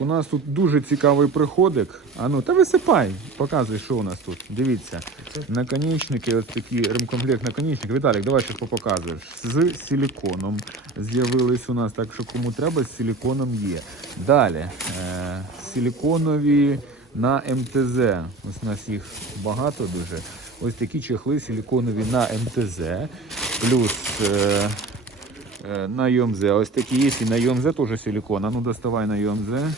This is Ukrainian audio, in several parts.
У нас тут дуже цікавий приходик. А ну, та висипай, показуй, що у нас тут. Дивіться. Наконечники, ось такі ремкомплект наконечник. Віталік, давай щось попоказуєш. З силіконом. З'явились у нас, так що кому треба, з силіконом є. Далі. Е, силіконові на МТЗ. Ось у нас їх багато дуже. Ось такі чехли силіконові на МТЗ. Плюс. Е, на ЮМЗ. Ось такі є і на ЮМЗ теж силикон. А ну доставай на ЮМЗ.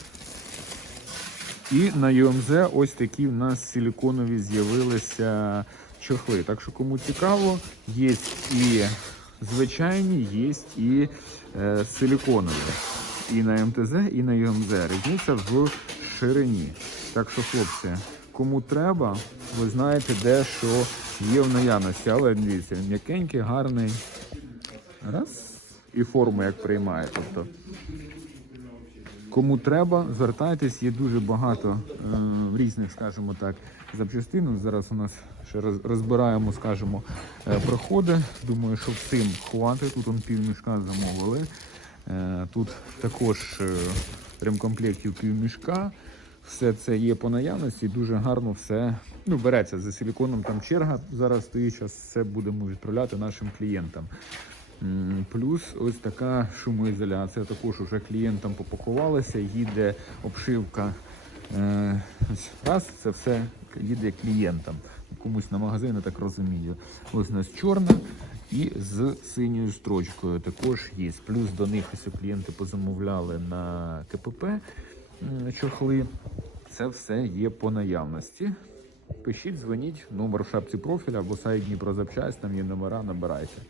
І на ЮМЗ ось такі в нас силиконові з'явилися чохли. Так що кому цікаво, є і звичайні, є і е, силиконові. І на МТЗ, і на ЮМЗ. Різниця в ширині. Так що, хлопці, кому треба, ви знаєте, де що є в наявності. Але дивіться, м'якенький, гарний. Раз. І форму як приймає. Тобто, кому треба, звертайтесь, є дуже багато е, різних, скажімо так, запчастин. Зараз у нас ще роз- розбираємо, скажімо, е, проходи. Думаю, що всім хватить. Тут он півмішка замовили. Е, тут також е, ремкомплектів півмішка. Все це є по наявності, дуже гарно все ну, береться за силіконом. Там черга зараз стоїть, зараз все будемо відправляти нашим клієнтам. Плюс ось така шумоізоляція. Також вже клієнтам попакувалася, їде обшивка. Е, раз, це все їде клієнтам. Комусь на магазин, я так розумію. Ось у нас чорна і з синьою строчкою також є. Плюс до них ось клієнти позамовляли на КПП чохли. Це все є по наявності. Пишіть, дзвоніть, номер в шапці профіля або сайт Дніпрозапчасть, там є номера, набирайте.